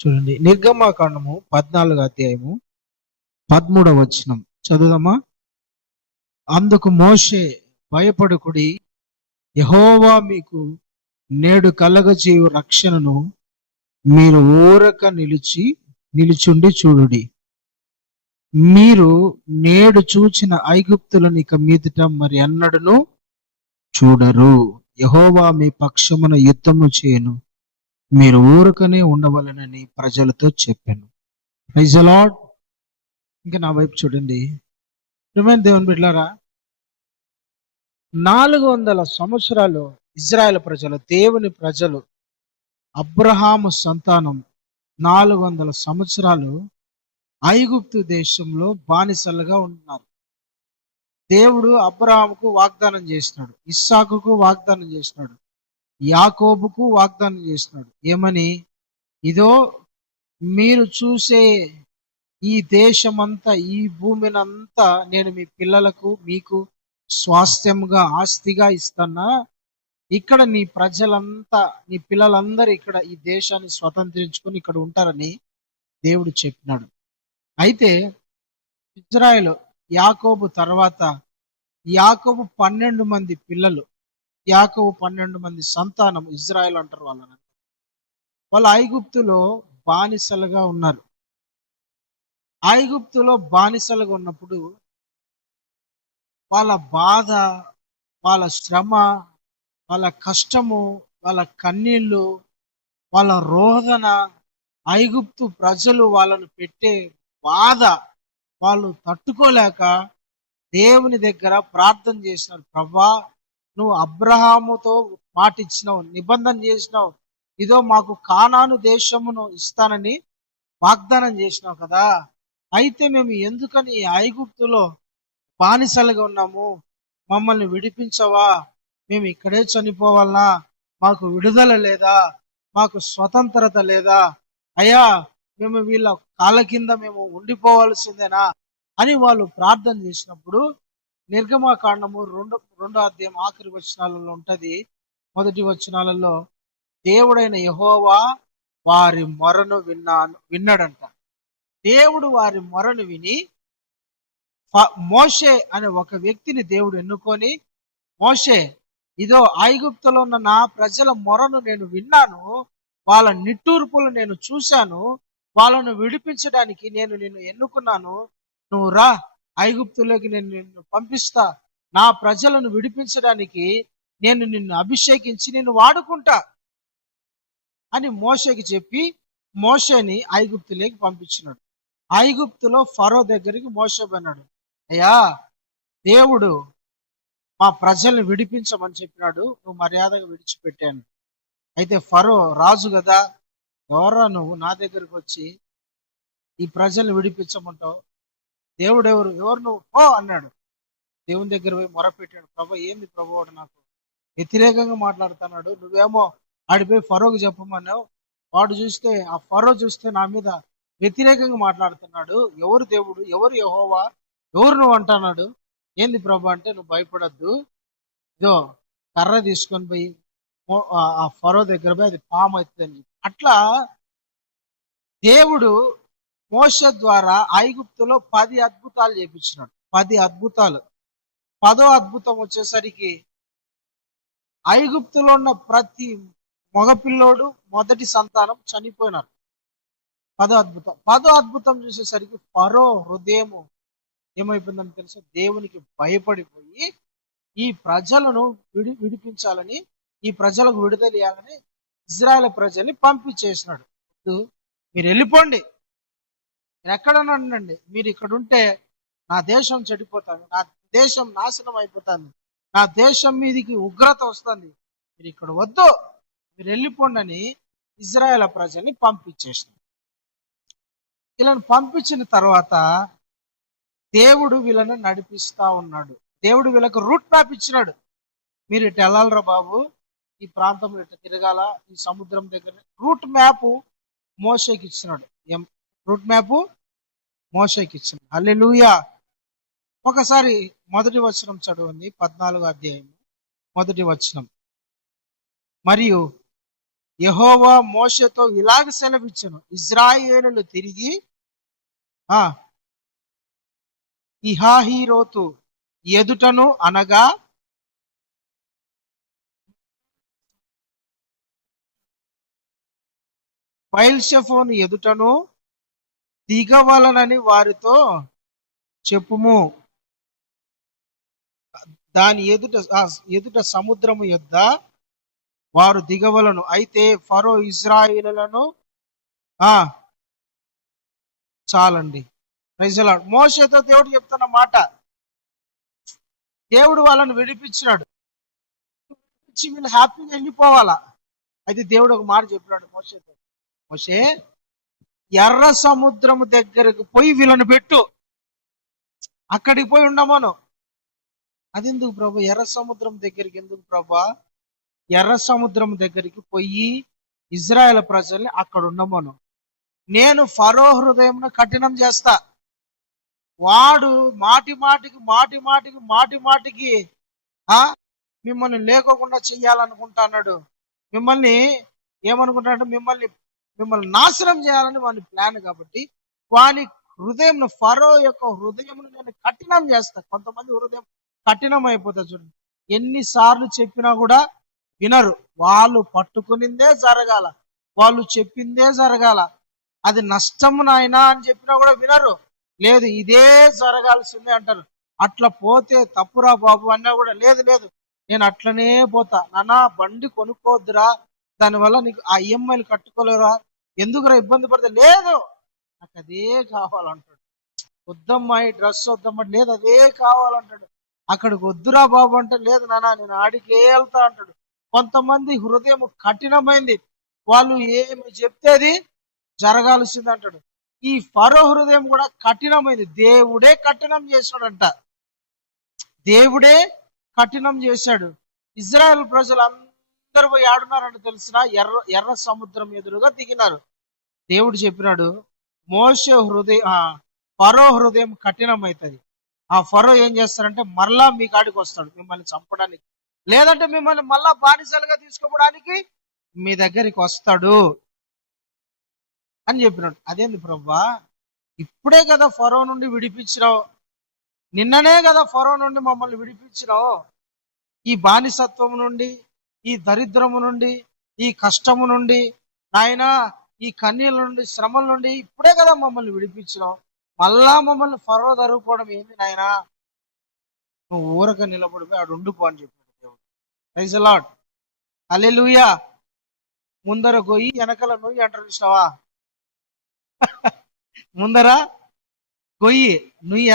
చూడండి, నిర్గమాకాండము 14 అధ్యాయము 13 వచనం చదువుదామా. అందుకు మోషే, భయపడుకుడి, యెహోవా మీకు నేడు కలగజేయు రక్షణను మీరు ఊరక నిలుచుండి చూడుడి. మీరు నేడు చూచిన ఐగుప్తులను ఇక మీదట మరి అన్నడును చూడరు. యెహోవా మీ పక్షమున యుద్ధము చేయను, మీరు ఊరకనే ఉండవలనని ప్రజలతో చెప్పాను. Praise the lord. ఇంకా నా వైపు చూడండి. ప్రియమైన దేవుని బిడ్డలారా, 400 సంవత్సరాలు ఇజ్రాయెల్ ప్రజలు, దేవుని ప్రజలు, అబ్రహాము సంతానం 400 సంవత్సరాలు ఐగుప్తు దేశంలో బానిసలుగా ఉన్నారు. దేవుడు అబ్రహాముకు వాగ్దానం చేసినాడు, ఇస్సాకుకు వాగ్దానం చేసినాడు, యాకోబుకు వాగ్దానం చేసినాడు. ఏమని? ఇదో మీరు చూసే ఈ దేశమంతా, ఈ భూమినంతా నేను మీ పిల్లలకు, మీకు స్వాస్థ్యంగా, ఆస్తిగా ఇస్తానా. ఇక్కడ నీ ప్రజలంతా, నీ పిల్లలందరూ ఇక్కడ ఈ దేశాన్ని స్వతంత్రించుకొని ఇక్కడ ఉంటారని దేవుడు చెప్పినాడు. అయితే ఇజ్రాయెల్, యాకోబు తర్వాత యాకోబు 12 మంది పిల్లలు, యాకోబు 12 మంది సంతానం ఇజ్రాయెల్ అంటారు వాళ్ళని. వాళ్ళు ఐగుప్తులో బానిసలుగా ఉన్నారు. ఐగుప్తులో బానిసలుగా ఉన్నప్పుడు వాళ్ళ బాధ, వాళ్ళ శ్రమ, వాళ్ళ కష్టము, వాళ్ళ కన్నీళ్ళు, వాళ్ళ రోదన, ఐగుప్తు ప్రజలు వాళ్ళను పెట్టే బాధ వాళ్ళు తట్టుకోలేక దేవుని దగ్గర ప్రార్థన చేసినారు. ప్రభా, నువ్వు అబ్రహాముతో మాట ఇచ్చినావు, నిబంధన చేసినావు, ఇదో మాకు కానాను దేశమును ఇస్తానని వాగ్దానం చేసినావు కదా. అయితే మేము ఎందుకని ఐగుప్తులో బానిసలుగా ఉన్నాము? మమ్మల్ని విడిపించవా? మేము ఇక్కడే చనిపోవాలనా? మాకు విడుదల లేదా? మాకు స్వతంత్రత లేదా? అయ్యా, మేము వీళ్ళ కాళ్ళ కింద మేము ఉండిపోవాల్సిందేనా అని వాళ్ళు ప్రార్థన చేసినప్పుడు, నిర్గమాకాండము 2వ అధ్యాయం ఆఖరి వచనాలలో ఉంటది. మొదటి వచనాలలో దేవుడైన యెహోవా వారి మొరను విన్నాడంట. దేవుడు వారి మొరను విని మోషే అనే ఒక వ్యక్తిని దేవుడు ఎన్నుకొని, మోషే, ఇదో ఐగుప్తులో ఉన్న నా ప్రజల మొరను నేను విన్నాను, వాళ్ళ నిట్టూర్పులు నేను చూశాను, వాళ్ళను విడిపించడానికి నేను నిన్ను ఎన్నుకున్నాను. నువ్వు రా, ఐగుప్తులోకి నేను నిన్ను పంపిస్తా, నా ప్రజలను విడిపించడానికి నేను నిన్ను అభిషేకించి నిన్ను వాడుకుంటా అని మోషేకి చెప్పి మోషేని ఐగుప్తులోకి పంపించినాడు. ఐగుప్తులో ఫరో దగ్గరికి మోషే పోయినాడు. అయ్యా, దేవుడు మా ప్రజల్ని విడిపించమని చెప్పినాడు, నువ్వు మర్యాదగా విడిచిపెట్టాను. అయితే ఫరో రాజు కదా, ఎవరా నువ్వు నా దగ్గరికి వచ్చి ఈ ప్రజల్ని విడిపించమంటావు? దేవుడు ఎవరు నువ్వు పో అన్నాడు. దేవుని దగ్గర పోయి మొరపెట్టాడు. ప్రభు, ఏంది ప్రభు వాడు నాకు వ్యతిరేకంగా మాట్లాడుతున్నాడు, నువ్వేమో ఆడిపోయి ఫరోకు చెప్పమన్నావు, వాడు చూస్తే, ఆ ఫరో చూస్తే నా మీద వ్యతిరేకంగా మాట్లాడుతున్నాడు. ఎవరు దేవుడు, ఎవరు యెహోవా, ఎవరు నువ్వు అంటున్నాడు? ఏంది ప్రభు అంటే, నువ్వు భయపడద్దు, ఇదో కర్ర తీసుకొని పోయి ఆ ఫరో దగ్గర పోయి అది పాము అవుతుందని. అట్లా దేవుడు మోషే ద్వారా ఐగుప్తులో 10 అద్భుతాలు చేపించినాడు. 10 అద్భుతాలు. 10వ అద్భుతం వచ్చేసరికి ఐగుప్తులో ఉన్న ప్రతి మగపిల్లోడు, మొదటి సంతానం చనిపోయినారు. 10వ అద్భుతం చూసేసరికి ఫరో హృదయము ఏమైపోయిందని తెలుసా? దేవునికి భయపడిపోయి ఈ ప్రజలను విడిపించాలని, ఈ ప్రజలకు విడుదల ఇవ్వాలని ఇజ్రాయెల్ ప్రజల్ని పంపించేసినాడు. మీరు వెళ్ళిపోండి, ఎక్కడన్నా ఉండండి, మీరు ఇక్కడ ఉంటే నా దేశం చెడిపోతాను, నా దేశం నాశనం అయిపోతుంది, నా దేశం మీదికి ఉగ్రత వస్తుంది, మీరు ఇక్కడ వద్దు, మీరు వెళ్ళిపోండి అని ఇజ్రాయెల్ ప్రజల్ని పంపించేసినాడు. వీళ్ళని పంపించిన తర్వాత దేవుడు వీళ్ళని నడిపిస్తా ఉన్నాడు. దేవుడు వీళ్ళకి రూట్ మ్యాప్ ఇచ్చినాడు. మీరు ఇటు వెళ్ళాలరా బాబు, ఈ ప్రాంతంలో ఇటు తిరగాల, ఈ సముద్రం దగ్గర. రూట్ మ్యాప్ మోషేకి ఇచ్చినాడు. రూట్ మ్యాప్ మోషేకి ఇచ్చినాడు. హల్లెలూయా. ఒకసారి మొదటి వచనం చదవండి, 14వ అధ్యాయం మొదటి వచనం. మరియు యెహోవా మోషేతో ఇలాగ సెలవిచ్చెను, ఇశ్రాయేలులు తిరిగి ఆ ఇహాహీరోతు ఎదుటను అనగా బయల్షెఫోను ఎదుటను దిగవలనని వారితో చెప్పుము. దాని ఎదుట సముద్రము యొద్ద వారు దిగవలను. అయితే ఫరో ఇశ్రాయేలులను చాలండి. Praise the lord. మోషేతో దేవుడు చెప్తున్న మాట, దేవుడు వాళ్ళని విడిపించినాడు, వీళ్ళు హ్యాపీగా వెళ్ళిపోవాలా. అయితే దేవుడు ఒక మాట చెప్పినాడు మోషేతో, మోషే ఎర్ర సముద్రము దగ్గరకు పోయి వీళ్ళని పెట్టు, అక్కడికి పోయి ఉండమను. అదెందుకు ప్రభు? ఎర్ర సముద్రం దగ్గరికి ఎందుకు ప్రభా? ఎర్ర సముద్రం దగ్గరికి పోయి ఇజ్రాయెల్ ప్రజల్ని అక్కడ ఉండమను. నేను ఫరో హృదయం కఠినం చేస్తా. వాడు మాటి మాటికి మిమ్మల్ని లేకోకుండా చెయ్యాలనుకుంటున్నాడు. మిమ్మల్ని ఏమనుకుంటున్నాడు? మిమ్మల్ని నాశనం చేయాలని వాని ప్లాన్. కాబట్టి వాని హృదయం, ఫరో యొక్క హృదయం నేను కఠినం చేస్తా. కొంతమంది హృదయం కఠినం అయిపోతుంది చూడండి. ఎన్నిసార్లు చెప్పినా కూడా వినరు. వాళ్ళు పట్టుకునిందే జరగాల, వాళ్ళు చెప్పిందే జరగాల. అది నష్టం నాయనా అని చెప్పినా కూడా వినరు. లేదు, ఇదే జరగాల్సిందే అంటారు. అట్లా పోతే తప్పురా బాబు అన్నా కూడా లేదు లేదు నేను అట్లనే పోతా. నానా బండి కొనుక్కోద్దురా, దానివల్ల నీకు ఆ ఈఎంఐలు కట్టుకోలేరా, ఎందుకురా ఇబ్బంది పడితే, లేదు నాకు అదే కావాలంటాడు. వద్దమ్మాయి డ్రెస్ వద్దమ్మా, లేదు అదే కావాలంటాడు. అక్కడికి వద్దురా బాబు అంటే, లేదు నానా నేను ఆడికే వెళ్తా అంటాడు. కొంతమంది హృదయం కఠినమైంది, వాళ్ళు ఏమి చెప్తేది జరగాల్సింది అంటాడు. ఈ ఫరో హృదయం కూడా కఠినమైంది. దేవుడే కఠినం చేశాడంట, దేవుడే కఠినం చేశాడు. ఇజ్రాయెల్ ప్రజలు అందరూ పోయి ఆడున్నారంటే తెలిసిన ఎర్ర సముద్రం ఎదురుగా దిగినారు. దేవుడు చెప్పినాడు, మోషే ఫరో హృదయం కఠినమవుతుంది. ఆ ఫరో ఏం చేస్తారంటే మరలా మీ కాడికి వస్తాడు మిమ్మల్ని చంపడానికి, లేదంటే మిమ్మల్ని మళ్ళా బానిసలుగా తీసుకోవడానికి మీ దగ్గరికి వస్తాడు అని చెప్పినాడు. అదేంది ప్రభా, ఇప్పుడే కదా ఫరో నుండి విడిపించినావు, నిన్ననే కదా ఫరో నుండి మమ్మల్ని విడిపించినావు, ఈ బానిసత్వం నుండి, ఈ దరిద్రము నుండి, ఈ కష్టము నుండి, నాయనా ఈ కన్నీళ్ళ నుండి, శ్రమల నుండి ఇప్పుడే కదా మమ్మల్ని విడిపించినావు, మళ్ళా మమ్మల్ని ఫరో జరుగుకోవడం ఏంది నాయనా? నువ్వు ఊరక నిలబడిపోయి ఆడు ఉండిపో అని చెప్పాడు దేవుడు. Praise the Lord. హల్లెలూయా. ముందర గొయ్యి వెనకల నుయ్యి అంటారు చూసినావా? ముందర గొయ్యి నుయ్య,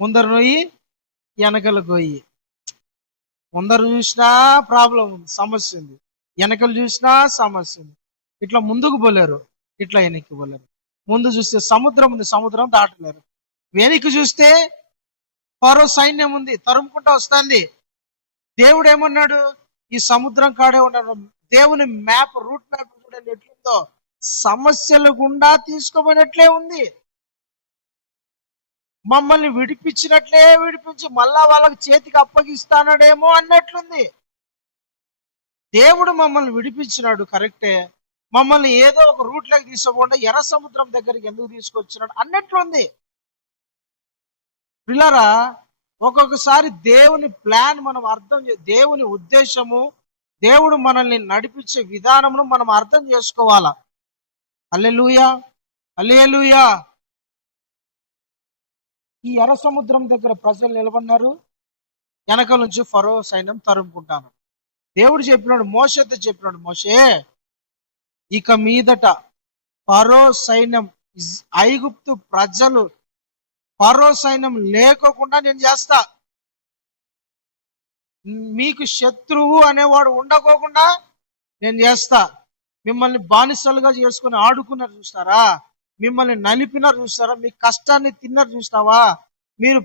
ముందర నొయ్యి వెనకల గొయ్యి. ముందర చూసినా ప్రాబ్లం ఉంది, సమస్య ఉంది, వెనకలు చూసినా సమస్య ఉంది. ఇట్లా ముందుకు పోలేరు, ఇట్లా వెనక్కి పోలేరు. ముందు చూస్తే సముద్రం ఉంది, సముద్రం దాటలేరు. వెనక్కి చూస్తే ఫరో సైన్యం ఉంది, తరుముకుంటా వస్తుంది. దేవుడు ఏమన్నాడు? ఈ సముద్రం కాడే ఉన్నాడు. దేవుని రూట్ మ్యాప్ చూడండి ఎట్లుందో, సమస్యలు గుండా తీసుకోపోయినట్లే ఉంది. మమ్మల్ని విడిపించినట్లే విడిపించి మళ్ళా వాళ్ళకి చేతికి అప్పగిస్తానడేమో అన్నట్లుంది. దేవుడు మమ్మల్ని విడిపించినాడు కరెక్టే, మమ్మల్ని ఏదో ఒక రూట్లోకి తీసుకోకుండా ఎర్ర సముద్రం దగ్గరికి ఎందుకు తీసుకొచ్చినాడు అన్నట్లుంది. పిల్లరా, ఒక్కొక్కసారి దేవుని ప్లాన్ మనం దేవుని ఉద్దేశము, దేవుడు మనల్ని నడిపించే విధానమును మనం అర్థం చేసుకోవాలా. హల్లెలూయా, హల్లెలూయా. ఈ ఎర్ర సముద్రం దగ్గర ప్రజలు నిలబడినారు, వెనక నుంచి ఫరో సైన్యం తరుముకుంటాను. దేవుడు చెప్పినాడు, మోషేతో చెప్పినాడు, మోషే ఇక మీదట ఫరో సైన్యం, ఐగుప్తు ప్రజలు ఫరో సైన్యం లేకోకుండా నేను చేస్తా. మీకు శత్రువు అనేవాడు ఉండకోకుండా నేను చేస్తా. మిమ్మల్ని బానిసలుగా చేసుకుని ఆడుకున్నారు చూస్తారా, మిమ్మల్ని నలిపినారు చూస్తారా, మీ కష్టాన్ని తిన్నారు చూస్తావా, మీరు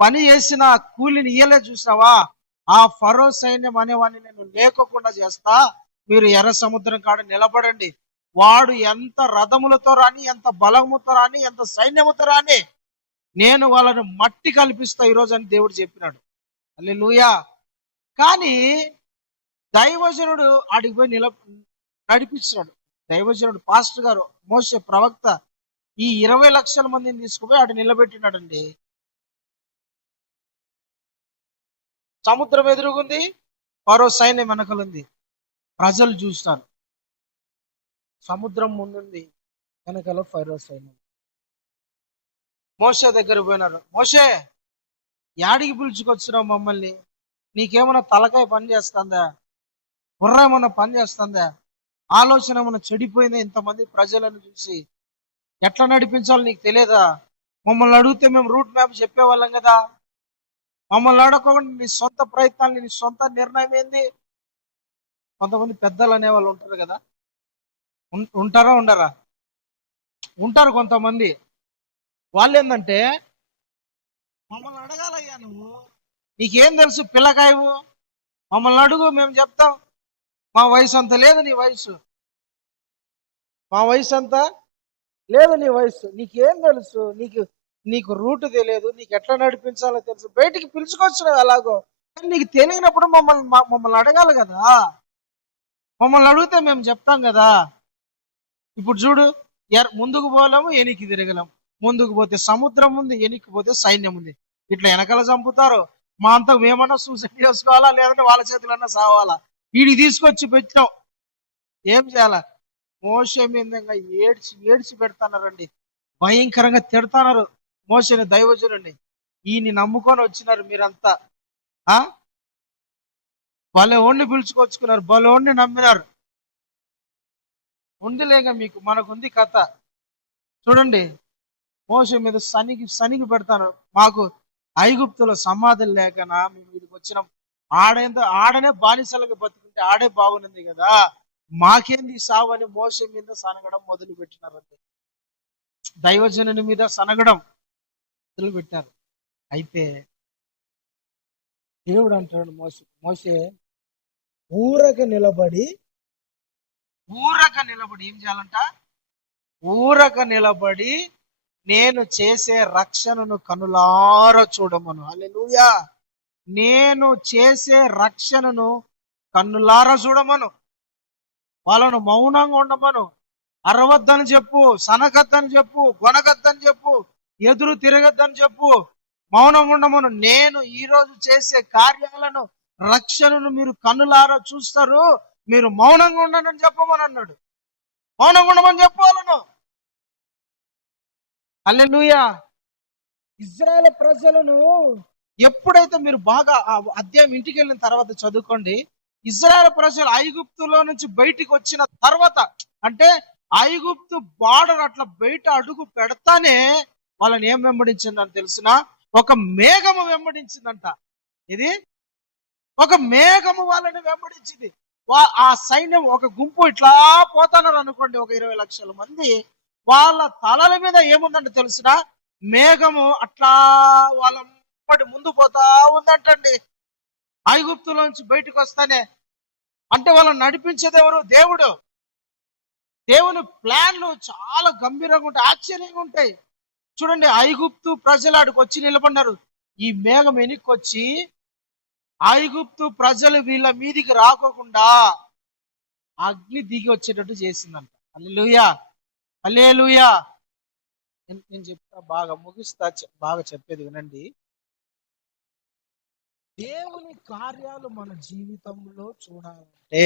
పని చేసిన కూలిని ఇయ్యలే చూస్తావా, ఆ ఫరో సైన్యం అనేవాడిని నేను లేకోకుండా చేస్తా. మీరు ఎర్ర సముద్రం కాడ నిలబడండి. వాడు ఎంత రథములతో రాని, ఎంత బలముతో రాని, ఎంత సైన్యముతో రాని, నేను వాళ్ళని మట్టి కల్పిస్తా ఈరోజు అని దేవుడు చెప్పినాడు. హల్లెలూయా. కానీ దైవజనుడు ఆడికి పోయి నడిపించాడు. దైవజనుడు పాస్టర్ గారు మోషే ప్రవక్త ఈ 20 లక్షల మందిని తీసుకుపోయి ఆడు నిలబెట్టినాడండి. సముద్రం ఎదురుగుంది, ఫరో సైన్యం వెనకలుంది. ప్రజలు చూస్తారు, సముద్రం ముందుంది, వెనకాల ఫరో సైన్యం. మోషే దగ్గర పోయినారు. మోషే, యాడికి పిలుచుకొచ్చినావు మమ్మల్ని? నీకేమన్నా తలకాయ పని చేస్తుందా? బుర్ర ఏమన్నా పని చేస్తుందా? ఆలోచన ఏమన్నా చెడిపోయిందా? ఇంతమంది ప్రజలను చూసి ఎట్లా నడిపించాలో నీకు తెలియదా? మమ్మల్ని అడిగితే మేము రూట్ మ్యాప్ చెప్పేవాళ్ళం కదా. మమ్మల్ని అడగకుండా నీ సొంత ప్రయత్నాలు, నీ సొంత నిర్ణయం ఏంది? కొంతమంది పెద్దలు అనేవాళ్ళు ఉంటారు కదా, ఉంటారా ఉండరా? ఉంటారు కొంతమంది. వాళ్ళు ఏంటంటే, మమ్మల్ని అడగాలయ్యా, నువ్వు నీకేం తెలుసు పిల్లకాయవు, మమ్మల్ని అడుగు మేము చెప్తాం. మా వయసు అంత లేదు నీ వయసు, మా వయసు అంతా లేదు నీ వయసు, నీకేం తెలుసు? నీకు రూట్ తెలియదు, నీకు ఎట్లా నడిపించాలో తెలుసు. బయటికి పిలుచుకొచ్చినావు ఎలాగో, కానీ నీకు తెలియనప్పుడు మమ్మల్ని అడగాలి కదా. మమ్మల్ని అడిగితే మేము చెప్తాం కదా. ఇప్పుడు చూడు, ముందుకు పోలేము, వెనక్కి తిరగలేము. ముందుకు పోతే సముద్రం ఉంది, వెనక్కి పోతే సైన్యం ఉంది. ఇట్లా వెనకాల చంపుతారు. మా అంతా మేమన్నా సూసైడ్ చేసుకోవాలా, లేదంటే వాళ్ళ చేతులన్నా సావాలా? వీడికి తీసుకొచ్చి పెట్టాం, ఏం చేయాలా? మోషే మీదంగా ఏడ్చి పెడతానారండి. భయంకరంగా తిడతాన్నారు మోషేని, దైవజనుడిని. ఈయన్ని నమ్ముకొని వచ్చినారు మీరంతా. బలెవాడిని పిలుచుకొచ్చుకున్నారు, బలెవాడిని నమ్మినారు. ఉందిలేక మీకు, మనకుంది కథ. చూడండి, మోషే మీద సనిగి పెడతాను. మాకు ఐగుప్తులో సమాధులు లేకనా మేము వీడికి వచ్చినాం. ఆడనే బానిసలుగా బతుకుంటే ఆడే బాగుంది కదా, మాకేంది సావు అని మోషే మీద సనగడం మొదలు పెట్టినారండి. దైవజనుని మీద సనగడం మొదలు పెట్టారు. అయితే దేవుడు అంటాడు, మోషే ఊరక నిలబడి ఏం చేయాలంట? ఊరక నిలబడి నేను చేసే రక్షణను కనులారా చూడమను. హల్లెలూయా. నేను చేసే రక్షణను కన్నులారా చూడమను. వాళ్ళను మౌనంగా ఉండమను. అరవద్దని చెప్పు, సనగద్దని చెప్పు, గొనగద్దని చెప్పు, ఎదురు తిరగద్దని చెప్పు, మౌనం ఉండమను. నేను ఈరోజు చేసే కార్యాలను, రక్షణను మీరు కన్నులారా చూస్తారు, మీరు మౌనంగా ఉండనని చెప్పమని అన్నాడు. మౌనంగా ఉండమని చెప్పాలను. హల్లెలూయా. ఇజ్రాయేల్ ప్రజలను ఎప్పుడైతే మీరు బాగా అధ్యాయం ఇంటికి వెళ్ళిన తర్వాత చదువుకోండి. ఇజ్రాయేల్ ప్రజలు ఐగుప్తులో నుంచి బయటికి వచ్చిన తర్వాత, అంటే ఐగుప్తు బార్డర్ అట్లా బయట అడుగు పెడతానే వాళ్ళని ఏం వెంబడించిందని తెలిసిన? ఒక మేఘము వెంబడించిందంట. ఇది ఒక మేఘము వాళ్ళని వెంబడించింది. ఆ సైన్యం ఒక గుంపు ఇట్లా పోతున్నారు అనుకోండి, ఒక 20 లక్షల మంది. వాళ్ళ తలల మీద ఏముందంటే తెలిసిన? మేఘము అట్లా వాళ్ళ ముందు పోతా ఉందంటండి. ఐగుప్తులోంచి బయటకు వస్తానే, అంటే వాళ్ళని నడిపించేది ఎవరు? దేవుడు. దేవుని ప్లాన్లు చాలా గంభీరంగా ఉంటాయి, ఆశ్చర్యంగా ఉంటాయి. చూడండి, ఐగుప్తు ప్రజలు ఆడికి వచ్చి నిలబడినారు. ఈ మేఘం వెనక్కొచ్చి ఐగుప్తు ప్రజలు వీళ్ళ మీదికి రాకోకుండా అగ్ని దిగి వచ్చేటట్టు చేసిందంట. హల్లెలూయా, హల్లెలూయా. నేను చెప్తా, బాగా ముగిస్తా, బాగా చెప్పేది వినండి. దేవుని కార్యాలు మన జీవితంలో చూడాలంటే,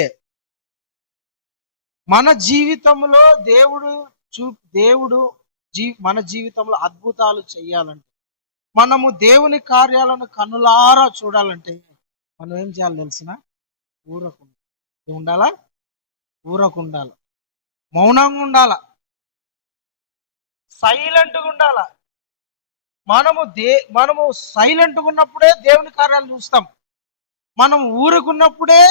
మన జీవితంలో దేవుడు మన జీవితంలో అద్భుతాలు చేయాలంటే, మనము దేవుని కార్యాలను కన్నులారా చూడాలంటే మనం ఏం చేయాలి తెలిసిన? ఊరకుండా ఉండాలా, ఊరకుండాల, మౌనంగా ఉండాల, సైలెంట్గా ఉండాల. మనము సైలెంట్గా ఉన్నప్పుడే దేవుని కార్యాలు చూస్తాం. మనం ఊరుకున్నప్పుడే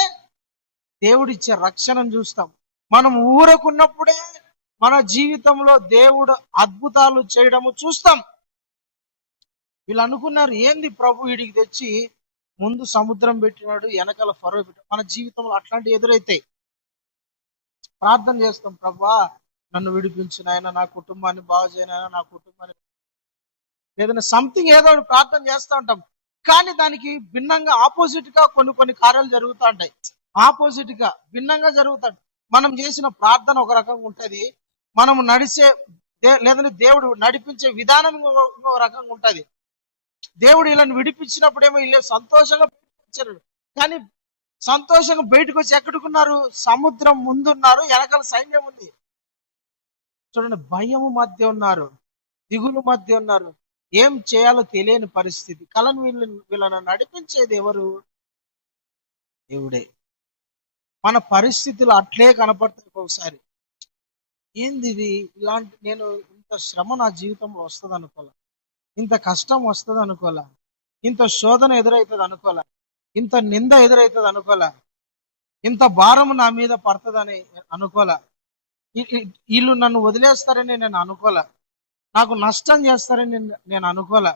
దేవుడిచ్చే రక్షణను చూస్తాం. మనం ఊరుకున్నప్పుడే మన జీవితంలో దేవుడు అద్భుతాలు చేయడము చూస్తాం. వీళ్ళు అనుకున్నారు, ఏంది ప్రభు వీడికి తెచ్చి ముందు సముద్రం పెట్టినాడు, వెనకాల ఫరో పెట్టాడు. మన జీవితంలో అట్లాంటి ఎదురైతాయి. ప్రార్థన చేస్తాం, ప్రభువా నన్ను విడిపించిన ఆయన, నా కుటుంబాన్ని బాగు చేయను, నా కుటుంబాన్ని, ఏదైనా సంథింగ్ ఏదో ప్రార్థన చేస్తూ ఉంటాం. కానీ దానికి భిన్నంగా ఆపోజిట్ గా కొన్ని కార్యాలు జరుగుతూ ఉంటాయి. ఆపోజిట్ గా భిన్నంగా జరుగుతాయి. మనం చేసిన ప్రార్థన ఒక రకంగా ఉంటది, మనం నడిచే లేదంటే దేవుడు నడిపించే విధానం ఇంకో రకంగా ఉంటది. దేవుడు వీళ్ళని విడిపించినప్పుడేమో వీళ్ళు సంతోషంగా బయటకు వచ్చారు. కానీ సంతోషంగా బయటకు వచ్చి ఎక్కడికున్నారు? సముద్రం ముందున్నారు, వెనకాల సైన్యం ఉంది. చూడండి, భయము మధ్య ఉన్నారు, దిగులు మధ్య ఉన్నారు, ఏం చేయాలో తెలియని పరిస్థితి. కలను వీళ్ళని నడిపించేది ఎవరు? దేవుడే. మన పరిస్థితులు అట్లే కనపడతాయి ఒకసారి. ఏంది ఇది? ఇలాంటి నేను ఇంత శ్రమ నా జీవితంలో వస్తుంది అనుకోలే, ఇంత కష్టం వస్తుంది అనుకోలే, ఇంత శోధన ఎదురవుతుంది అనుకోలే, ఇంత నింద ఎదురవుతుంది అనుకోలే, ఇంత భారం నా మీద పడుతుందని అనుకోలే, వీళ్ళు నన్ను వదిలేస్తారని నేను అనుకోలే, నాకు నష్టం చేస్తారని నేను అనుకోలే,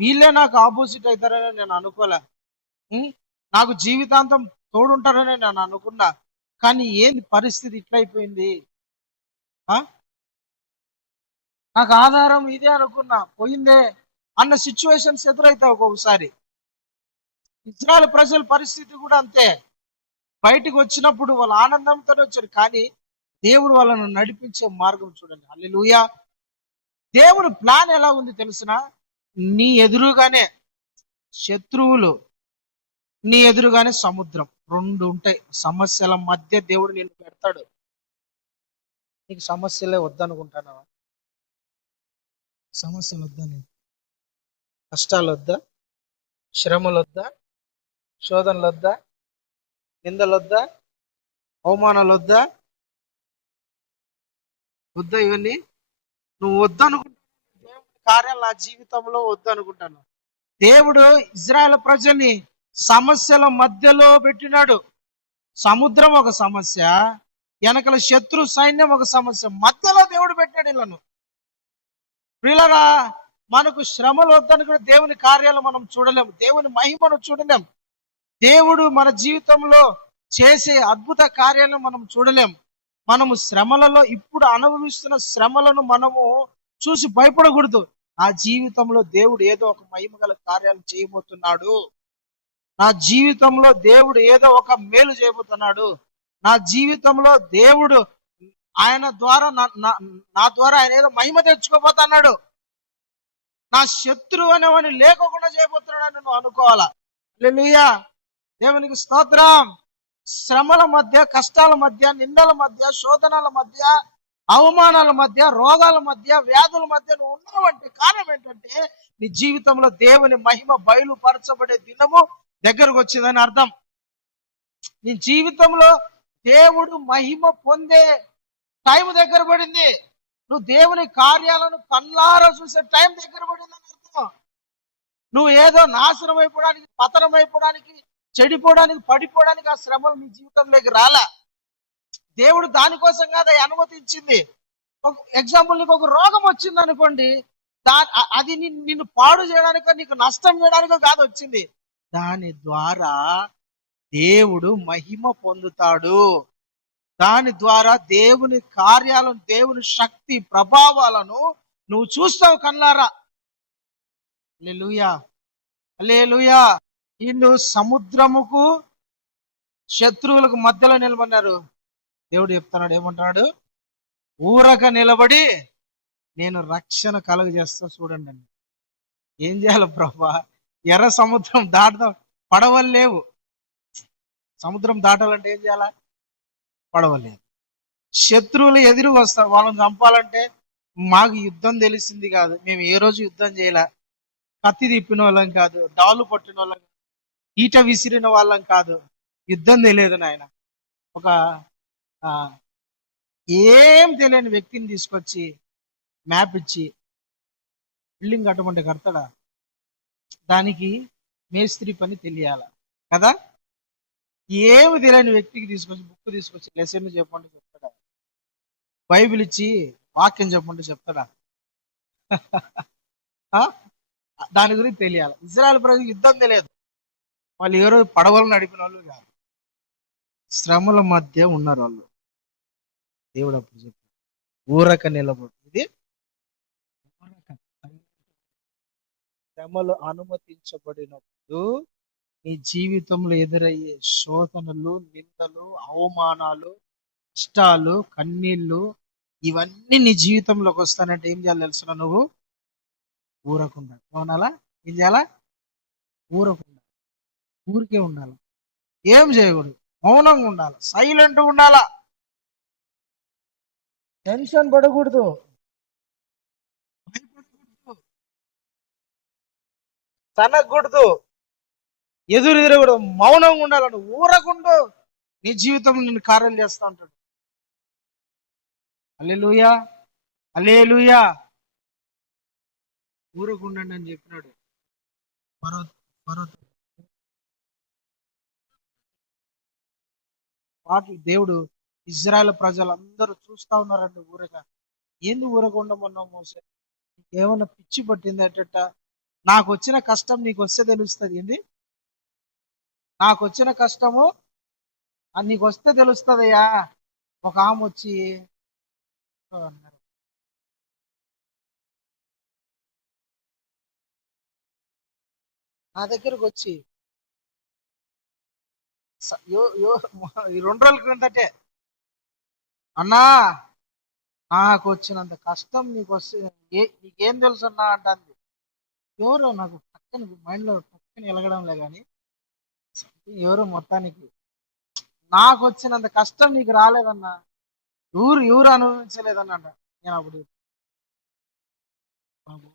వీళ్ళే నాకు ఆపోజిట్ అవుతారని నేను అనుకోలే, నాకు జీవితాంతం తోడుంటారని నేను అనుకున్నా. కానీ ఏంది పరిస్థితి ఇట్లయిపోయింది? నాకు ఆధారం ఇదే అనుకున్నా, పోయిందే అన్న సిచ్యువేషన్స్ ఎదురైతాయి ఒక్కొక్కసారి. ఇజ్రాయెల్ ప్రజల పరిస్థితి కూడా అంతే. బయటికి వచ్చినప్పుడు వాళ్ళ ఆనందంతోనే వచ్చారు, కానీ దేవుడు వాళ్ళను నడిపించే మార్గం చూడండి. హల్లెలూయా. దేవుని ప్లాన్ ఎలా ఉంది తెలిసిన? నీ ఎదురుగానే శత్రువులు, నీ ఎదురుగానే సముద్రం, రెండు ఉంటాయి. సమస్యల మధ్య దేవుడు నిన్ను పెడతాడు. నీకు సమస్యలే వద్దనుకుంటున్నావా? సమస్యలు వద్దా? నీకు కష్టాలు వద్దా? శ్రమలు వద్దా? శోధనలు వద్దా? నిందలు వద్దా? అవమానాలు వద్దా? వద్దా ఇవన్నీ? నువ్వు వద్దనుకుంటున్నా దేవుడి కార్యాలు నా జీవితంలో వద్దు అనుకుంటాను. దేవుడు ఇజ్రాయెల్ ప్రజల్ని సమస్యల మధ్యలో పెట్టినాడు. సముద్రం ఒక సమస్య, వెనకల శత్రు సైన్యం ఒక సమస్య, మధ్యలో దేవుడు పెట్టాడు వీళ్ళను. ప్రియులరా, మనకు శ్రమలు వద్దనుకున్న దేవుని కార్యాలు మనం చూడలేము, దేవుని మహిమను చూడలేం, దేవుడు మన జీవితంలో చేసే అద్భుత కార్యాలను మనం చూడలేం. మనము శ్రమలలో, ఇప్పుడు అనుభవిస్తున్న శ్రమలను మనము చూసి భయపడకూడదు. నా జీవితంలో దేవుడు ఏదో ఒక మహిమ గల కార్యాలు చేయబోతున్నాడు, నా జీవితంలో దేవుడు ఏదో ఒక మేలు చేయబోతున్నాడు, నా జీవితంలో దేవుడు ఆయన ద్వారా నా ద్వారా ఆయన ఏదో మహిమ తెచ్చుకోబోతున్నాడు, నా శత్రువు అనేవాడిని లేకోకుండా చేయబోతున్నాడు అని నువ్వు అనుకోవాలా. హల్లెలూయా, దేవునికి స్తోత్రం. శ్రమల మధ్య, కష్టాల మధ్య, నిందల మధ్య, శోధనల మధ్య, అవమానాల మధ్య, రోగాల మధ్య, వ్యాధుల మధ్య నువ్వు ఉన్నావంటే కారణం ఏంటంటే నీ జీవితంలో దేవుని మహిమ బయలుపరచబడే దినము దగ్గరకు వచ్చిందని అర్థం. నీ జీవితంలో దేవుడు మహిమ పొందే టైం దగ్గర పడింది. నువ్వు దేవుని కార్యాలను కళ్ళారా చూసే టైం దగ్గర పడిందని అర్థం. నువ్వు ఏదో నాశనం అయిపోవడానికి, పతనం అయిపోవడానికి, చెడిపోవడానికి, పడిపోవడానికి ఆ శ్రమలు నీ జీవితంలోకి రాలా. దేవుడు దానికోసం కాదు అనుమతించింది. ఎగ్జాంపుల్, నీకు ఒక రోగం వచ్చింది అనుకోండి, అది నిన్ను పాడు చేయడానికో నీకు నష్టం చేయడానికో కాదు వచ్చింది, దాని ద్వారా దేవుడు మహిమ పొందుతాడు. దాని ద్వారా దేవుని కార్యాలను, దేవుని శక్తి ప్రభావాలను నువ్వు చూస్తావు కళ్ళారా. హల్లెలూయా, హల్లెలూయా. వీళ్ళు సముద్రముకు శత్రువులకు మధ్యలో నిలబడినారు. దేవుడు చెప్తున్నాడు, ఏమంటున్నాడు? ఊరక నిలబడి నేను రక్షణ కలుగజేస్తా చూడండి అని. ఏం చేయాలి ప్రభా? ఎర్ర సముద్రం దాటదాం, పడవలు లేవు. సముద్రం దాటాలంటే ఏం చేయాలా? పడవలేదు. శత్రువులు ఎదురు వస్తారు, వాళ్ళని చంపాలంటే మాకు యుద్ధం తెలిసింది కాదు, మేము ఏ రోజు యుద్ధం చేయలే, కత్తి తిప్పిన వాళ్ళం కాదు, డాలు పట్టిన వాళ్ళం, ఈట విసిరిన వాళ్ళం కాదు, యుద్ధం తెలియదు నాయన. ఒక ఏం తెలియని వ్యక్తిని తీసుకొచ్చి మ్యాప్ ఇచ్చి బిల్డింగ్ కట్టమంటే కడతాడా? దానికి మేస్త్రి పని తెలియాల కదా. ఏమి తెలియని వ్యక్తికి తీసుకొచ్చి, బుక్ తీసుకొచ్చి లెసన్ చెప్పమంటే చెప్తాడా? బైబిల్ ఇచ్చి వాక్యం చెప్పమంటే చెప్తాడా? దాని గురించి తెలియాలి. ఇజ్రాయెల్ ప్రజలకు యుద్ధం తెలియదు, వాళ్ళు ఏ రోజు పడవలు నడిపిన వాళ్ళు కాదు, శ్రమల మధ్య ఉన్నారు వాళ్ళు. దేవుడు అప్పుడు చెప్పాడు, ఊరక నిలబడు. ఇది శ్రమలు అనుమతించబడినప్పుడు నీ జీవితంలో ఎదురయ్యే శోధనలు, నిందలు, అవమానాలు, కష్టాలు, కన్నీళ్ళు ఇవన్నీ నీ జీవితంలోకి వస్తానంటే ఏం చేయాలి తెలుసునా? నువ్వు ఊరకుండా అవునాలా? ఏం చేయాలా? ఊరకుండా, ఊరికే ఉండాలి. ఏం చేయకూడదు, మౌనంగా ఉండాలి, సైలెంట్ ఉండాలా. టెన్షన్ పడకూడదు, భయపడకూడదు, తనకూడదు, ఎదురు తిరగకూడదు, మౌనంగా ఉండాలని. ఊరకుండు, నీ జీవితంలో నేను కార్యం చేస్తా ఉంటాడు. హల్లెలూయా, హల్లెలూయా. ఊరకుండండి అని చెప్పినాడు. మరో మరో మాటలు దేవుడు ఇజ్రాయెల్ ప్రజలందరూ చూస్తా ఉన్నారండి. ఊరగా ఏంది ఊరకుండమన్నావు మోసే? ఏమన్నా పిచ్చి పట్టింది అట్టట? నాకు వచ్చిన కష్టం నీకు వస్తే తెలుస్తుంది. ఏంది నాకు వచ్చిన కష్టము నీకు వస్తే తెలుస్తుందయ్యా. ఒక ఆమె వచ్చి అన్నారు, నా దగ్గరకు వచ్చి ఈ 2 రోజుల క్రిందటే, అన్నా నాకు వచ్చినంత కష్టం నీకు వస్తే నీకేం తెలుసు అన్నా అంటాంది. ఎవరో నాకు పక్కన మైండ్ లో పక్కన ఎలగడంలే కానీ ఎవరో మొత్తానికి నాకు వచ్చినంత కష్టం నీకు రాలేదన్నా, ఎవరు అనుభవించలేదన్న. నేను అప్పుడు బాబు,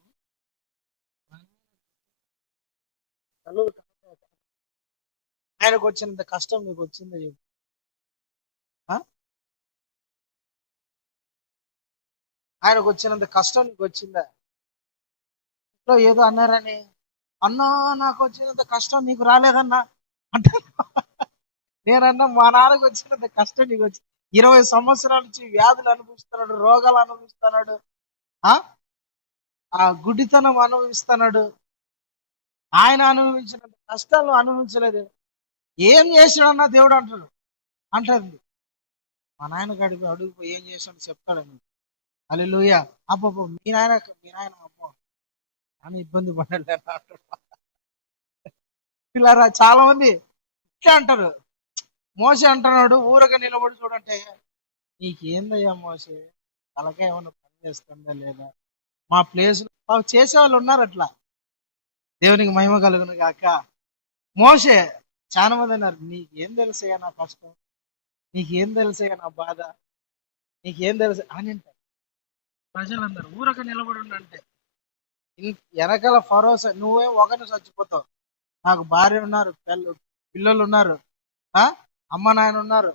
ఆయనకు వచ్చినంత కష్టం నీకు వచ్చిందో చెప్పు. ఆ? ఆయనకు వచ్చినంత కష్టం నీకు వచ్చిందా? ఇంట్లో ఏదో అన్నారని, అన్నా నాకు వచ్చినంత కష్టం నీకు రాలేదన్నా అంటే, నేనన్నా మా నాన్నకు వచ్చినంత కష్టం నీకు వచ్చి 20 సంవత్సరాల నుంచి వ్యాధులు అనుభవిస్తున్నాడు, రోగాలు అనుభవిస్తున్నాడు, ఆ ఆ గుడ్డితనం అనుభవిస్తున్నాడు. ఆయన అనుభవించినంత కష్టాలు అనుభవించలేదు. ఏం చేసాడన్నా దేవుడు అంటాడు అంటుంది. మా నాయన గడిపి అడుగు ఏం చేశాడు చెప్తాడని. హల్లెలూయా. అబ్బబ్బో, మీ నాయన అమ్మో అని ఇబ్బంది పడలే అంటాడు. పిల్లరా చాలా మంది ఇట్లా అంటారు. మోసే అంటున్నాడు ఊరగా నిలబడి చూడంటే, నీకేందయ్యా మోసే, తలకాయ ఏమన్నా పని చేస్తుందా లేదా? మా ప్లేస్ చేసే వాళ్ళు ఉన్నారు అట్లా. దేవునికి మహిమ కలుగును గాక. మోసే చాలా మంది అన్నారు, నీకేం తెలుసయ్యా నా కష్టం, నీకేం తెలుసయ్యా నా బాధ, నీకేం తెలుసు అని అంటారు ప్రజలందరూ. ఊరక నిలబడి అంటే వెనకాల ఫరోసా నువ్వే ఒకరిని చచ్చిపోతావు. నాకు భార్య ఉన్నారు, పిల్లలు ఉన్నారు, ఆ అమ్మ నాయన ఉన్నారు,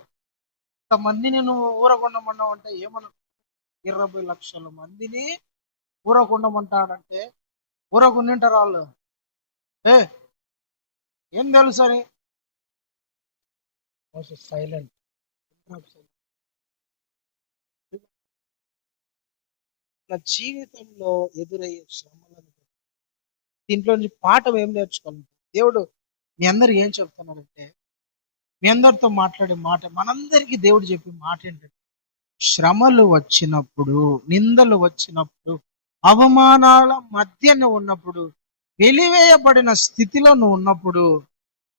ఇంతమందిని నువ్వు ఊరకొండమన్నావు అంటే ఏమన్నా? 20 లక్షల మందిని ఊరకొండమంటాడంటే ఊరకుండింటారు వాళ్ళు. ఏ ఏం తెలుసు అని సైలెంట్. నా జీవితంలో ఎదురయ్యే శ్రమలను దీంట్లో నుంచి పాఠం ఏం నేర్చుకోవాలి? దేవుడు మీ అందరు ఏం చెప్తున్నారంటే, మీ అందరితో మాట్లాడే మాట, మనందరికీ దేవుడు చెప్పే మాట ఏంటంటే, శ్రమలు వచ్చినప్పుడు, నిందలు వచ్చినప్పుడు, అవమానాల మధ్యన ఉన్నప్పుడు, వెలివేయబడిన స్థితిలో నువ్వు ఉన్నప్పుడు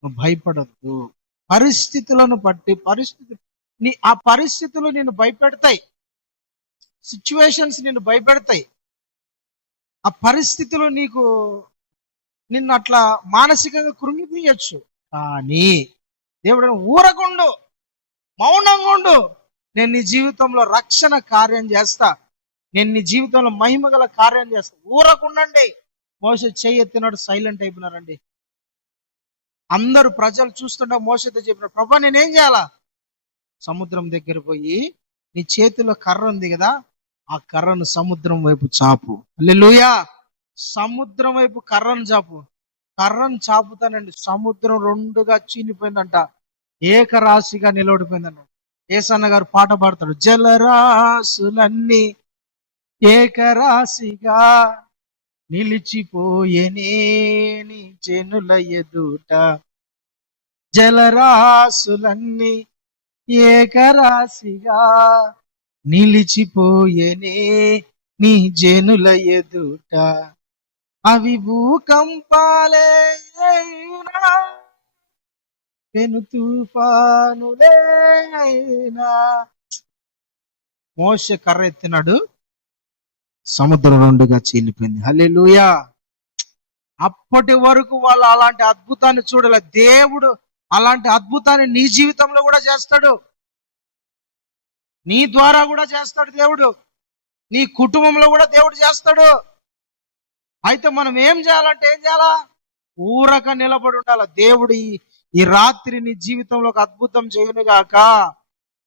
నువ్వు భయపడద్దు. పరిస్థితులను బట్టి ఆ పరిస్థితులు నిన్ను భయపెడతాయి. సిచ్యువేషన్స్ నిన్ను భయపెడతాయి. ఆ పరిస్థితులు నిన్ను అట్లా మానసికంగా కృంగిపోయచ్చు. కానీ దేవుడు ఊరకుండు, మౌనంగా ఉండు, నేను నీ జీవితంలో రక్షణ కార్యం చేస్తా, నేను నీ జీవితంలో మహిమ గల కార్యం చేస్తా. ఊరకుండండి. మోసే చెయ్యి ఎత్తినాడు, సైలెంట్ అయిపోయినారండి. అందరూ ప్రజలు చూస్తుంటే మోసతో చెప్పినాడు, ప్రభా నేనేం చేయాలా? సముద్రం దగ్గర పోయి నీ చేతిలో కర్ర ఉంది కదా, ఆ కర్రను సముద్రం వైపు చాపు. హల్లెలూయా. సముద్రం వైపు కర్రను చాపు. కర్రను చాపుతానండి, సముద్రం 2గా చీలిపోయిందంట, ఏకరాశిగా నిలబడిపోయిందంట. ఏసన్న గారు పాట పాడతాడు, జలరాశులన్నీ ఏకరాశిగా నిలిచిపోయేనే నీ చెనుల ఎదుట, జలరాశులన్నీ ఏకరాశిగా నిలిచిపోయేనే నీ జనుల ఎదుట, అవి భూకంపాలే అయినా, పెను తుఫానులే అయినా, మోషే కర్ర ఎత్తినాడు, సముద్రం రెండుగా చీలిపోయింది. హల్లెలూయా. అప్పటి వరకు వాళ్ళు అలాంటి అద్భుతాన్ని చూడలే. దేవుడు అలాంటి అద్భుతాన్ని నీ జీవితంలో కూడా చేస్తాడు, నీ ద్వారా కూడా చేస్తాడు దేవుడు, నీ కుటుంబంలో కూడా దేవుడు చేస్తాడు. అయితే మనం ఏం చేయాలంటే ఏం చేయాలా? ఊరక నిలబడి ఉండాలి. దేవుడు ఈ రాత్రి నీ జీవితంలో ఒక అద్భుతం చేయను గాక.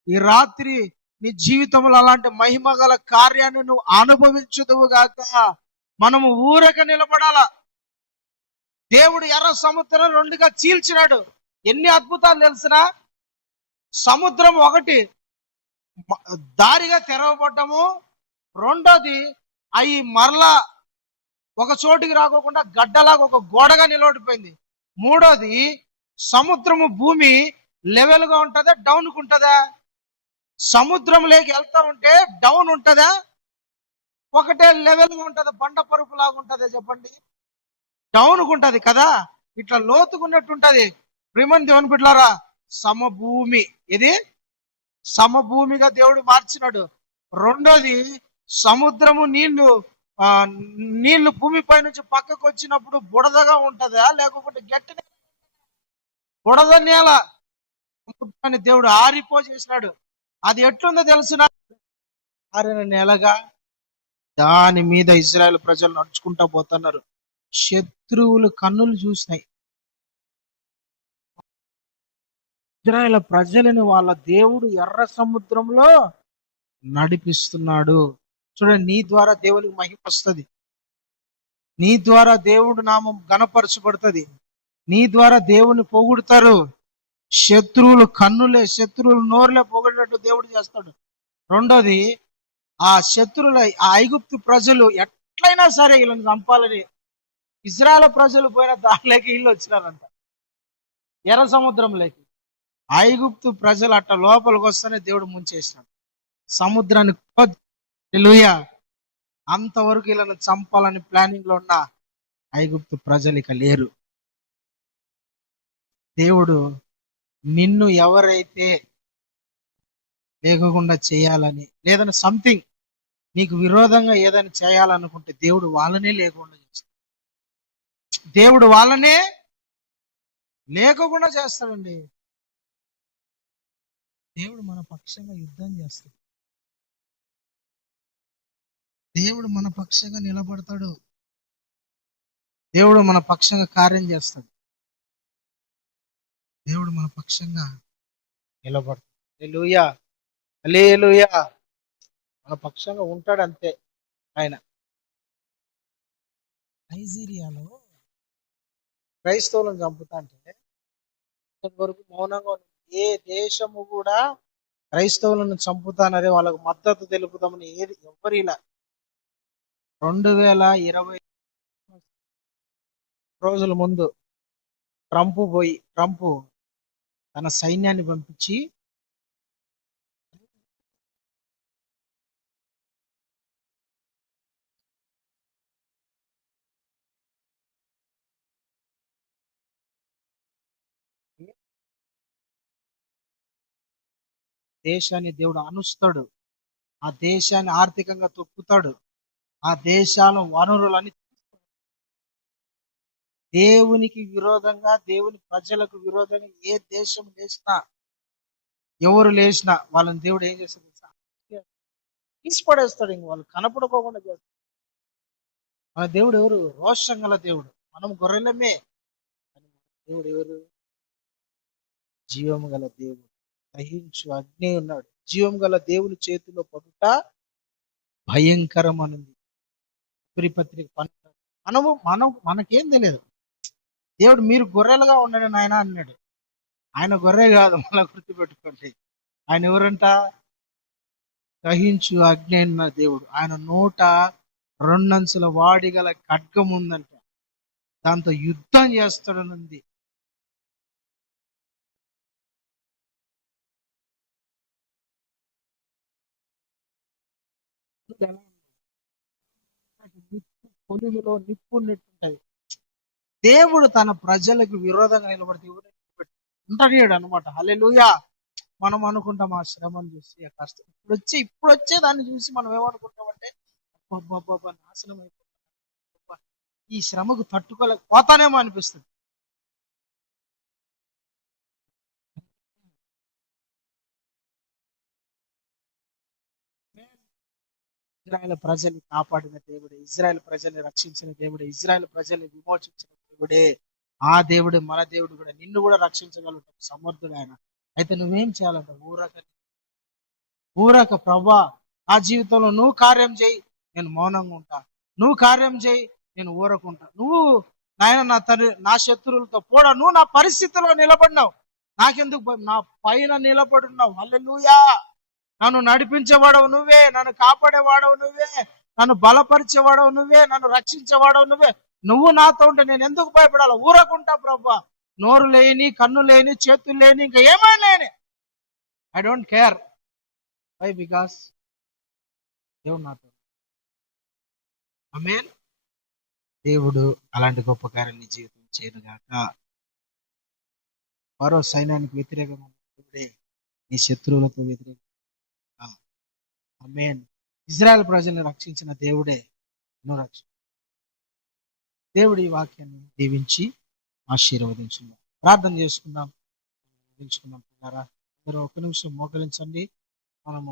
ఈ రాత్రి నీ జీవితంలో అలాంటి మహిమ గల కార్యాన్ని నువ్వు అనుభవించుదువు గాక. మనము ఊరక నిలబడాలా. దేవుడు ఎర్ర సముద్రం రెండుగా చీల్చినాడు. ఎన్ని అద్భుతాలు తెలిసినా, సముద్రం ఒకటి దారిగా తెరవబడ్డము, రెండోది అవి మరలా ఒక చోటికి రాకోకుండా గడ్డలాగా ఒక గోడగా నిలబడిపోయింది. మూడోది సముద్రము భూమి లెవెల్ గా ఉంటుందా, డౌన్ కు ఉంటుందా? సముద్రంలోకి వెళ్తా ఉంటే డౌన్ ఉంటుందా, ఒకటే లెవెల్ గా ఉంటుందా? బండ పరుపు లాగా ఉంటుందా చెప్పండి? డౌన్ కు ఉంటది కదా, ఇట్లా లోతుకున్నట్టు ఉంటది. ప్రియమైన దేవుని బిడ్డలారా, సమభూమి, ఇది సమభూమిగా దేవుడు మార్చినాడు. రెండోది సముద్రము నీళ్లు భూమిపై నుంచి పక్కకు వచ్చినప్పుడు బుడదగా ఉంటదా, లేకపోతే గట్టి బుడద నేల సముద్రాన్ని దేవుడు ఆరిపో చేసినాడు. అది ఎట్లుందో తెలిసిన ఆరిన నేలగా దాని మీద ఇజ్రాయెల్ ప్రజలు నడుచుకుంటా పోతున్నారు. శత్రువులు కన్నులు చూసినాయి. ఇజ్రాయెల్ ప్రజలని వాళ్ళ దేవుడు ఎర్ర సముద్రంలో నడిపిస్తున్నాడు. చూడండి, నీ ద్వారా దేవునికి మహిమ వస్తుంది, నీ ద్వారా దేవుడు నామం గణపరచబడుతుంది, నీ ద్వారా దేవుని పొగుడుతారు. శత్రువులు శత్రువులు నోరులే పొగిడినట్టు దేవుడు చేస్తాడు. రెండోది, ఆ శత్రువుల ఆ ఐగుప్తు ప్రజలు ఎట్లయినా సరే వీళ్ళని చంపాలని ఇజ్రాయెల్ ప్రజలు పోయిన దారిలోకి వీళ్ళు వచ్చినారంట, ఎర్ర సముద్రంలోకి. ఐగుప్తు ప్రజలు అట్ట లోపలికి వస్తేనే దేవుడు ముంచేసినాడు సముద్రాన్ని. హల్లెలూయా. అంతవరకు వీళ్ళని చంపాలని ప్లానింగ్ లో ఉన్న ఐగుప్తు ప్రజలు ఇక లేరు. దేవుడు నిన్ను ఎవరైతే లేకుండా చేయాలని, లేదని సంథింగ్ నీకు విరోధంగా ఏదైనా చేయాలనుకుంటే దేవుడు వాళ్ళనే లేకుండా చేస్తాడు. దేవుడు వాళ్ళనే లేకుండా చేస్తాడండి. దేవుడు మన పక్షంగా యుద్ధం చేస్తాడు, దేవుడు మన పక్షంగా నిలబడతాడు, దేవుడు మన పక్షంగా కార్యం చేస్తాడు, దేవుడు మన పక్షంగా నిలబడతాడు. హల్లెలూయా, హల్లెలూయా. మన పక్షంగా ఉంటాడు అంతే ఆయన. నైజీరియాలో క్రైస్తవులను చంపుతా అంటే వరకు మౌనంగా ఏ దేశము కూడా క్రైస్తవులను చంపుతానని వాళ్ళకు మద్దతు తెలుపుదామని ఎవరు ఇలా 2020 రోజుల ముందు ట్రంప్ తన సైన్యాన్ని పంపించి దేశాన్ని దేవుడు అనుస్తాడు, ఆ దేశాన్ని ఆర్థికంగా తొక్కుతాడు, ఆ దేశాల వనరులని దేవునికి విరోధంగా, దేవుని ప్రజలకు విరోధంగా ఏ దేశం లేచినా, ఎవరు లేచినా వాళ్ళని దేవుడు ఏం చేస్తాడు? తీసి పడేస్తాడు. ఇంక వాళ్ళు కనపడుకోకుండా చేస్తాడు. మన దేవుడు ఎవరు? రోషం గల దేవుడు. మనం గొర్రెలమే. దేవుడు ఎవరు? జీవము గల దేవుడు, దహించు అగ్ని ఉన్నాడు. జీవం గల దేవుని చేతిలో పడుట భయంకరం అనుంది పత్రిక. మనకేం తెలియదు. దేవుడు మీరు గొర్రెలుగా ఉండండి నాయన అన్నాడు. ఆయన గొర్రె కాదు, మళ్ళా గుర్తుపెట్టుకోండి. ఆయన ఎవరంట? దహించు అగ్ని అన్న దేవుడు. ఆయన నోట 2 అంచుల వాడి గల ఖడ్గం ఉందంట, దాంతో యుద్ధం చేస్తాడనుంది. పొలుగులో నిప్పు నెట్టుంటది. దేవుడు తన ప్రజలకు విరోధంగా నిలబడితే ఉంటాడు అనమాట. హల్లెలూయా. మనం అనుకుంటాం ఆ శ్రమను చూసి, ఆ కష్టం ఇప్పుడు వచ్చే దాన్ని చూసి మనం ఏమనుకుంటామంటే అబ్బబ్బబ్బబ్బా నాశనం అయిపోతాం, ఈ శ్రమకు తట్టుకోలేకపోతానేమో అనిపిస్తుంది. ఇజ్రాయెల్ ప్రజల్ని కాపాడిన దేవుడే, ఇజ్రాయెల్ ప్రజల్ని రక్షించిన దేవుడే, ఇజ్రాయెల్ ప్రజల్ని విమోచించిన దేవుడే. ఆ దేవుడే మన దేవుడు కూడా నిన్ను కూడా రక్షించగలుగుతాడు, సమర్థుడు ఆయన. అయితే నువ్వేం చేయాలంట? ఊరక ప్రభా, నా జీవితంలో నువ్వు కార్యం చేయి, నేను మౌనంగా ఉంటా. నువ్వు కార్యం చేయి, నేను ఊరకుంటా. నువ్వు నాయన నా తండ్రి, నా శత్రువులతో పోడా, నువ్వు నా పరిస్థితిలో నిలబడినావు, నాకెందుకు నా పైన నిలబడున్నావు. హల్లెలూయా. నన్ను నడిపించేవాడవు నువ్వే, నన్ను కాపాడేవాడవు నువ్వే, నన్ను బలపరిచేవాడవు నువ్వే, నన్ను రక్షించేవాడవు నువ్వే. నువ్వు నాతో ఉంటే నేను ఎందుకు భయపడాలి? ఊరకుంటా ప్రభా. నోరు లేని, కన్ను లేని, చేతులు లేని, ఇంకా ఏమైనా లేని, I don't care. Why? Because దేవుడు నాతో. ఆమేన్. దేవుడు అలాంటి గొప్ప కార్యం నీ జీవితం చేయనుగాక. మరో సైన్యానికి వ్యతిరేకంగా ఉన్న దేవుడే నీ శత్రువులకు వ్యతిరేకంగా. ఆమేన్. ఇజ్రాయెల్ ప్రజల్ని రక్షించిన దేవుడే నువ్వు దేవుడు ఈ వాక్యాన్ని దీవించి ఆశీర్వదించున్నాం. ప్రార్థన చేసుకుందాం. అందరూ ఒక నిమిషం మోకరించండి. మనము